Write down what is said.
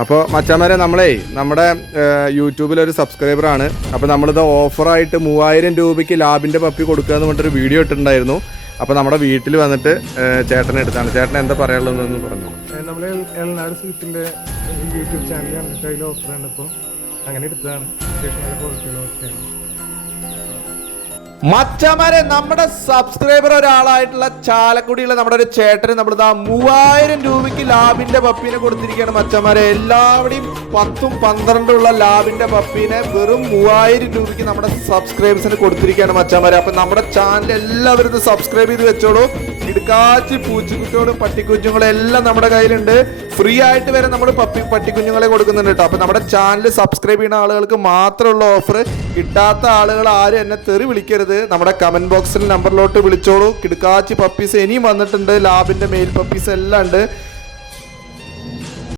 അപ്പോൾ മച്ചാമാരെ നമ്മുടെ യൂട്യൂബിലൊരു സബ്സ്ക്രൈബറാണ്. അപ്പോൾ നമ്മളിത് ഓഫറായിട്ട് 3000 രൂപയ്ക്ക് ലാബിൻ്റെ പപ്പി കൊടുക്കുക എന്ന് പറഞ്ഞിട്ടൊരു വീഡിയോ ഇട്ടിട്ടുണ്ടായിരുന്നു. അപ്പോൾ നമ്മുടെ വീട്ടിൽ വന്നിട്ട് ചേട്ടനെ എടുത്താണ്. ചേട്ടൻ എന്താ പറയാനുള്ളതെന്ന് പറഞ്ഞു. നമ്മൾ എൽനാട് സ്വിഫ്റ്റിൻ്റെ യൂട്യൂബ് ചാനൽ കണ്ടിട്ട് അതിൽ ഓഫറാണ്. ഇപ്പോൾ അങ്ങനെ എടുത്തതാണ്. മച്ചമാരെ നമ്മുടെ സബ്സ്ക്രൈബർ ഒരാളായിട്ടുള്ള ചാലക്കുടിയുള്ള നമ്മുടെ ഒരു ചേട്ടന് നമ്മളിതാ 3000 രൂപയ്ക്ക് ലാബിന്റെ പപ്പീനെ കൊടുത്തിരിക്കുകയാണ്. മച്ചമാരെ എല്ലാവരുടെയും 10ഉം 12ഉം ഉള്ള ലാബിന്റെ പപ്പീനെ വെറും 3000 രൂപയ്ക്ക് നമ്മുടെ സബ്സ്ക്രൈബേഴ്സിന് കൊടുത്തിരിക്കുകയാണ് മച്ചമാരെ. അപ്പൊ നമ്മുടെ ചാനൽ എല്ലാവരും സബ്സ്ക്രൈബ് ചെയ്ത് വെച്ചോളൂ. ഇടുക്കാച്ചി പൂച്ചക്കുട്ടിയോടും പട്ടിക്കുഞ്ഞുങ്ങളും എല്ലാം നമ്മുടെ കയ്യിലുണ്ട്. ഫ്രീ ആയിട്ട് വരെ നമ്മൾ പട്ടിക്കുഞ്ഞുങ്ങളെ കൊടുക്കുന്നുണ്ട് കേട്ടോ. അപ്പൊ നമ്മുടെ ചാനൽ സബ്സ്ക്രൈബ് ചെയ്യുന്ന ആളുകൾക്ക് മാത്രമുള്ള ഓഫർ. കിട്ടാത്ത ആളുകൾ ആരും എന്നെ തെറി വിളിക്കരുത്. നമ്മുടെ കമന്റ് ബോക്സിൽ നമ്പറിലോട്ട് വിളിച്ചോളൂ. കിടുക്കാച്ചി പപ്പീസ് ഇനിയും വന്നിട്ടുണ്ട്. ലാബിന്റെ മെയിൽ പപ്പീസ് എല്ലാം ഉണ്ട്.